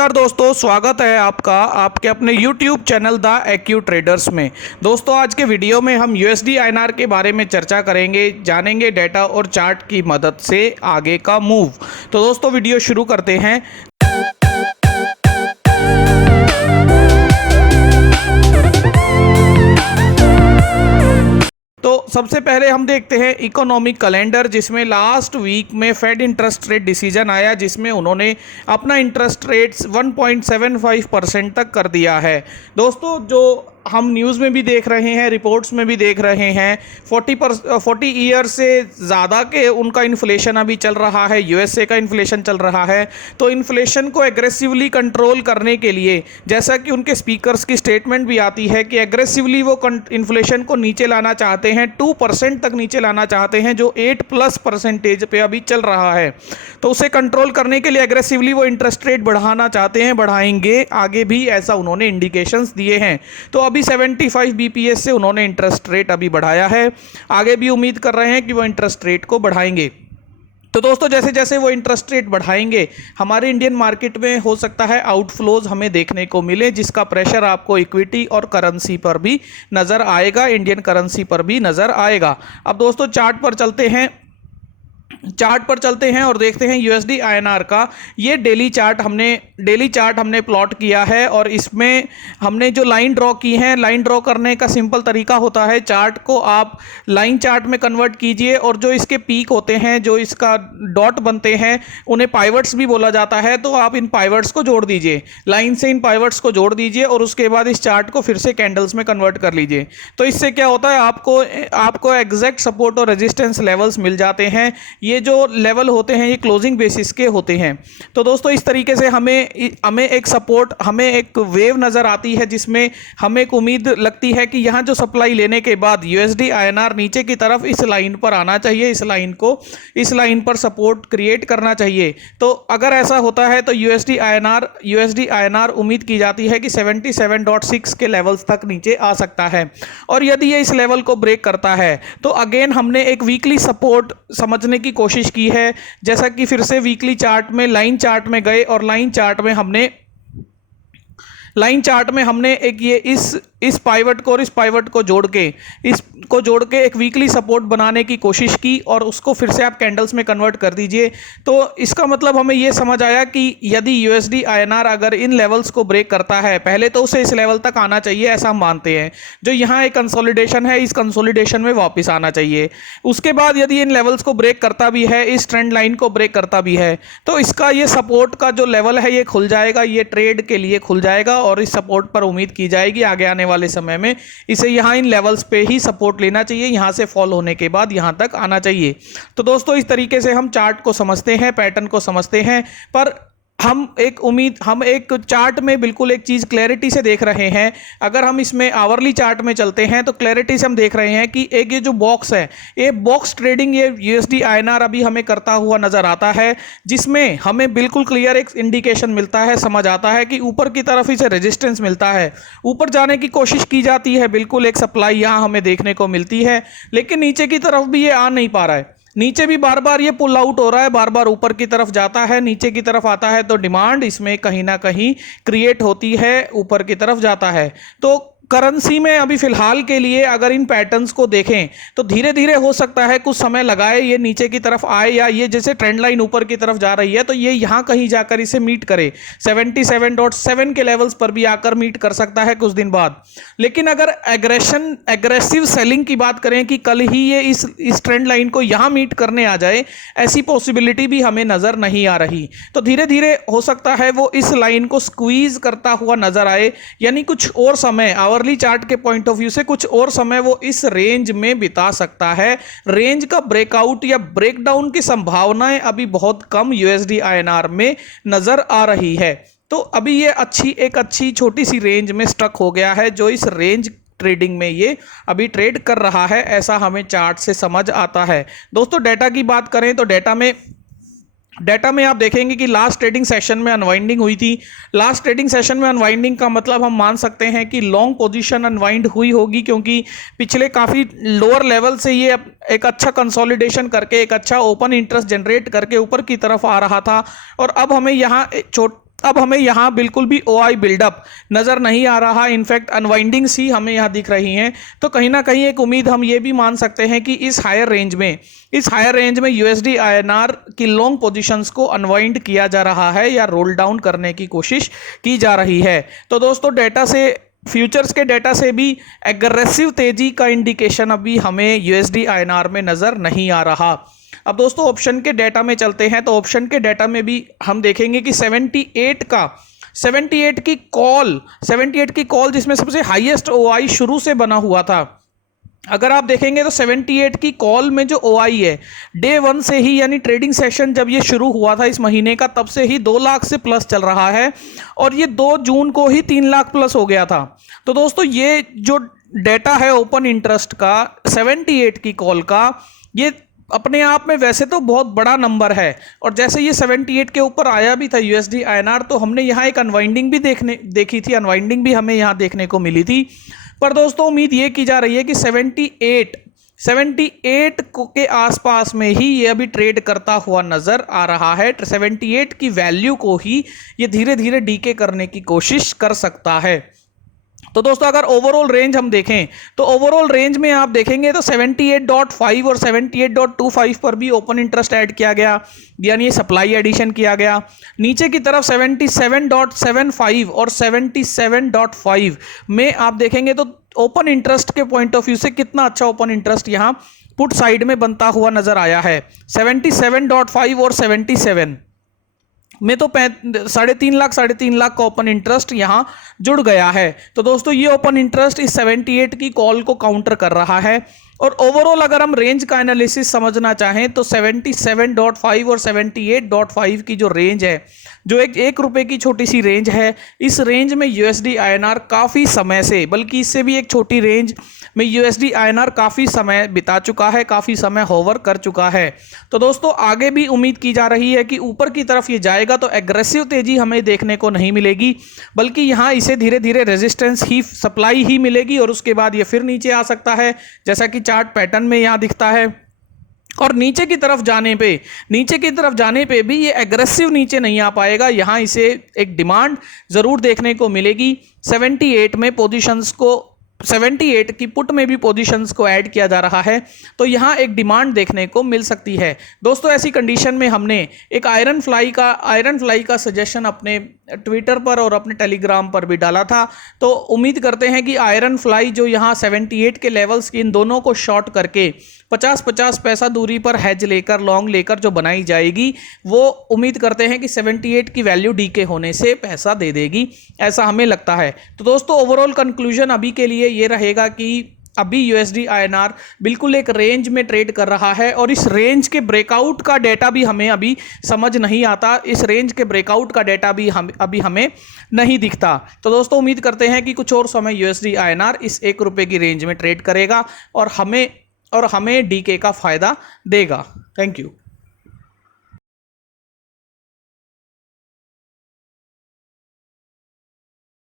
नमस्कार दोस्तों, स्वागत है आपका आपके अपने YouTube channel the AQ traders में। दोस्तों आज के वीडियो में हम USD INR के बारे में चर्चा करेंगे, जानेंगे डेटा और चार्ट की मदद से आगे का मूव। तो दोस्तों वीडियो शुरू करते हैं। तो सबसे पहले हम देखते हैं इकोनॉमिक कैलेंडर, जिसमें लास्ट वीक में फेड इंटरेस्ट रेट डिसीजन आया, जिसमें उन्होंने अपना इंटरेस्ट रेट्स 1.75% तक कर दिया है। दोस्तों जो हम न्यूज़ में भी देख रहे हैं, रिपोर्ट्स में भी देख रहे हैं, 40 ईयर से ज़्यादा के उनका इन्फ्लेशन अभी चल रहा है, USA का इन्फ्लेशन चल रहा है। तो इन्फ्लेशन को एग्रेसिवली कंट्रोल करने के लिए, जैसा कि उनके स्पीकर्स की स्टेटमेंट भी आती है कि एग्रेसिवली वो इन्फ्लेशन को नीचे लाना चाहते हैं, 2% तक नीचे लाना चाहते हैं, जो 8+ % पे अभी चल रहा है। तो उसे कंट्रोल करने के लिए एग्रेसिवली वो इंटरेस्ट रेट बढ़ाना चाहते हैं, बढ़ाएंगे आगे भी, ऐसा उन्होंने इंडिकेशंस दिए हैं। तो अभी 75 BPS से उन्होंने इंटरेस्ट रेट अभी बढ़ाया है, आगे भी उम्मीद कर रहे हैं कि वो इंटरेस्ट रेट को बढ़ाएंगे। तो दोस्तों जैसे जैसे वो इंटरेस्ट रेट बढ़ाएंगे, हमारे इंडियन मार्केट में हो सकता है आउटफ्लोज हमें देखने को मिले, जिसका प्रेशर आपको इक्विटी और करेंसी पर भी नज़र आएगा, इंडियन करेंसी पर भी नज़र आएगा। अब दोस्तों चार्ट पर चलते हैं और देखते हैं USD INR का ये डेली चार्ट हमने प्लॉट किया है। और इसमें हमने जो लाइन ड्रॉ की है, लाइन ड्रॉ करने का सिंपल तरीका होता है, चार्ट को आप लाइन चार्ट में कन्वर्ट कीजिए और जो इसके पीक होते हैं, जो इसका डॉट बनते हैं, उन्हें पाइवट्स भी बोला जाता है। तो आप इन पाइवट्स को जोड़ दीजिए, लाइन से इन पाइवट्स को जोड़ दीजिए और उसके बाद इस चार्ट को फिर से कैंडल्स में कन्वर्ट कर लीजिए। तो इससे क्या होता है, आपको एग्जैक्ट सपोर्ट और रेजिस्टेंस लेवल्स मिल जाते हैं। ये जो लेवल होते हैं ये क्लोजिंग बेसिस के होते हैं। तो दोस्तों इस तरीके से हमें एक वेव नज़र आती है, जिसमें हमें एक उम्मीद लगती है कि यहाँ जो सप्लाई लेने के बाद USD INR नीचे की तरफ इस लाइन पर आना चाहिए, इस लाइन पर सपोर्ट क्रिएट करना चाहिए। तो अगर ऐसा होता है तो USD INR उम्मीद की जाती है कि 77.6 के लेवल्स तक नीचे आ सकता है। और यदि ये इस लेवल को ब्रेक करता है तो अगेन हमने एक वीकली सपोर्ट समझने की कोशिश की है, जैसा कि फिर से वीकली चार्ट में लाइन चार्ट में गए और लाइन चार्ट में हमने एक ये इस पाइवट को और इस पाइवट को जोड़ के एक वीकली सपोर्ट बनाने की कोशिश की और उसको फिर से आप कैंडल्स में कन्वर्ट कर दीजिए। तो इसका मतलब हमें ये समझ आया कि यदि USD INR अगर इन लेवल्स को ब्रेक करता है, पहले तो उसे इस लेवल तक आना चाहिए, ऐसा हम मानते हैं। जो यहाँ एक कंसोलिडेशन है, इस कंसोलिडेशन में वापस आना चाहिए। उसके बाद यदि इन लेवल्स को ब्रेक करता भी है, इस ट्रेंड लाइन को ब्रेक करता भी है, तो इसका ये सपोर्ट का जो लेवल है ये खुल जाएगा, ये ट्रेड के लिए खुल जाएगा और इस सपोर्ट पर उम्मीद की जाएगी आगे आने वाले समय में इसे यहां इन लेवल्स पे ही सपोर्ट लेना चाहिए, यहां से फॉल होने के बाद यहां तक आना चाहिए। तो दोस्तों इस तरीके से हम चार्ट को समझते हैं, पैटर्न को समझते हैं। पर हम एक चार्ट में बिल्कुल एक चीज़ क्लैरिटी से देख रहे हैं। अगर हम इसमें आवरली चार्ट में चलते हैं तो क्लैरिटी से हम देख रहे हैं कि एक ये जो बॉक्स है, ये बॉक्स ट्रेडिंग ये USD INR अभी हमें करता हुआ नज़र आता है, जिसमें हमें बिल्कुल क्लियर एक इंडिकेशन मिलता है, समझ आता है कि ऊपर की तरफ इसे रेजिस्टेंस मिलता है, ऊपर जाने की कोशिश की जाती है, बिल्कुल एक सप्लाई यहाँ हमें देखने को मिलती है, लेकिन नीचे की तरफ भी ये आ नहीं पा रहा है। नीचे भी बार बार ये पुल आउट हो रहा है, बार बार ऊपर की तरफ जाता है, नीचे की तरफ आता है, तो डिमांड इसमें कहीं ना कहीं क्रिएट होती है, ऊपर की तरफ जाता है। तो करेंसी में अभी फिलहाल के लिए अगर इन पैटर्न्स को देखें तो धीरे धीरे हो सकता है कुछ समय लगाए, ये नीचे की तरफ आए, या ये जैसे ट्रेंड लाइन ऊपर की तरफ जा रही है तो ये यहाँ कहीं जाकर इसे मीट करे, 77.7 के लेवल्स पर भी आकर मीट कर सकता है कुछ दिन बाद। लेकिन अगर एग्रेसिव सेलिंग की बात करें कि कल ही ये इस ट्रेंड लाइन को यहाँ मीट करने आ जाए, ऐसी पॉसिबिलिटी भी हमें नजर नहीं आ रही। तो धीरे धीरे हो सकता है वो इस लाइन को स्क्वीज करता हुआ नजर आए, यानी कुछ और समय आवरली चार्ट के पॉइंट ऑफ व्यू से कुछ और समय वो इस रेंज में बिता सकता है। रेंज का ब्रेकआउट या ब्रेकडाउन की संभावनाएं अभी बहुत कम USD INR में नजर आ रही है। तो अभी ये एक अच्छी छोटी सी रेंज में स्टक हो गया है, जो इस रेंज ट्रेडिंग में ये अभी ट्रेड कर रहा है, ऐसा हमें चार्ट से समझ आता है। दोस्तों डेटा की बात करें तो डेटा में आप देखेंगे कि लास्ट ट्रेडिंग सेशन में अनवाइंडिंग हुई थी। लास्ट ट्रेडिंग सेशन में अनवाइंडिंग का मतलब हम मान सकते हैं कि लॉन्ग पोजीशन अनवाइंड हुई होगी, क्योंकि पिछले काफ़ी लोअर लेवल से ये एक अच्छा कंसोलिडेशन करके एक अच्छा ओपन इंटरेस्ट जनरेट करके ऊपर की तरफ आ रहा था, और अब हमें यहाँ अब हमें यहाँ बिल्कुल भी OI बिल्डअप नज़र नहीं आ रहा, इनफैक्ट अनवाइंडिंग्स ही हमें यहाँ दिख रही हैं। तो कहीं ना कहीं एक उम्मीद हम ये भी मान सकते हैं कि इस हायर रेंज में USD INR की लॉन्ग पोजीशंस को अनवाइंड किया जा रहा है या रोल डाउन करने की कोशिश की जा रही है। तो दोस्तों डेटा से, फ्यूचर्स के डेटा से भी एग्रेसिव तेजी का इंडिकेशन अभी हमें USD INR में नज़र नहीं आ रहा। अब दोस्तों ऑप्शन के डेटा में चलते हैं। तो ऑप्शन के डेटा में भी हम देखेंगे कि 78 की कॉल जिसमें सबसे हाईएस्ट OI शुरू से बना हुआ था, अगर आप देखेंगे तो 78 की कॉल में जो OI है डे 1 से ही, यानी ट्रेडिंग सेशन जब ये शुरू हुआ था इस महीने का, तब से ही 2 लाख से प्लस चल रहा है और ये 2 जून को ही 3 लाख प्लस हो गया था। तो दोस्तों ये जो डेटा है ओपन इंटरेस्ट का 78 की कॉल का, ये अपने आप में वैसे तो बहुत बड़ा नंबर है और जैसे ये 78 के ऊपर आया भी था USD INR, तो हमने यहाँ एक अनवाइंडिंग भी देखी थी, अनवाइंडिंग भी हमें यहाँ देखने को मिली थी। पर दोस्तों उम्मीद ये की जा रही है कि 78 के आसपास में ही ये अभी ट्रेड करता हुआ नजर आ रहा है। 78 की वैल्यू को ही ये धीरे धीरे डीके करने की कोशिश कर सकता है। तो दोस्तों अगर ओवरऑल रेंज हम देखें तो ओवरऑल रेंज में आप देखेंगे तो 78.5 और 78.25 पर भी ओपन इंटरेस्ट ऐड किया गया, यानी सप्लाई एडिशन किया गया। नीचे की तरफ 77.75 और 77.5 में आप देखेंगे तो ओपन इंटरेस्ट के पॉइंट ऑफ व्यू से कितना अच्छा ओपन इंटरेस्ट यहाँ पुट साइड में बनता हुआ नजर आया है। 77.5 और 77 में तो 3.5 लाख का ओपन इंटरेस्ट यहां जुड़ गया है। तो दोस्तों ये ओपन इंटरेस्ट इस 78 की कॉल को काउंटर कर रहा है। और ओवरऑल अगर हम रेंज का एनालिसिस समझना चाहें तो 77.5 और 78.5 की जो रेंज है, जो एक रुपए की छोटी सी रेंज है, इस रेंज में USD INR काफ़ी समय से, बल्कि इससे भी एक छोटी रेंज में USD INR काफ़ी समय बिता चुका है, काफ़ी समय होवर कर चुका है। तो दोस्तों आगे भी उम्मीद की जा रही है कि ऊपर की तरफ ये जाएगा तो एग्रेसिव तेजी हमें देखने को नहीं मिलेगी, बल्कि यहाँ इसे धीरे धीरे रेजिस्टेंस ही, सप्लाई ही मिलेगी और उसके बाद ये फिर नीचे आ सकता है, जैसा कि चार्ट पैटर्न में यहाँ दिखता है। और नीचे की तरफ जाने पे भी ये एग्रेसिव नीचे नहीं आ पाएगा, यहाँ इसे एक डिमांड जरूर देखने को मिलेगी। 78 में पोजीशंस को, 78 की पुट में भी पोजीशंस को ऐड किया जा रहा है, तो यहाँ एक डिमांड देखने को मिल सकती है। दोस्तों ऐसी कंडीशन में हमने एक आयरन फ्लाई का सजेशन अपने ट्विटर पर और अपने टेलीग्राम पर भी डाला था। तो उम्मीद करते हैं कि आयरन फ्लाई जो यहाँ 78 के लेवल्स की, इन दोनों को शॉर्ट करके 50-50 पैसा दूरी पर हैज लेकर, लॉन्ग लेकर जो बनाई जाएगी, वो उम्मीद करते हैं कि 78 की वैल्यू डीके होने से पैसा दे देगी, ऐसा हमें लगता है। तो दोस्तों ओवरऑल कंक्लूजन अभी के लिए ये रहेगा कि अभी USD INR बिल्कुल एक रेंज में ट्रेड कर रहा है और इस रेंज के ब्रेकआउट का डेटा भी हमें अभी समझ नहीं आता, इस रेंज के ब्रेकआउट का डेटा भी अभी हमें नहीं दिखता। तो दोस्तों उम्मीद करते हैं कि कुछ और समय USD INR इस 1 रुपए की रेंज में ट्रेड करेगा और हमें डीके का फायदा देगा। Thank you.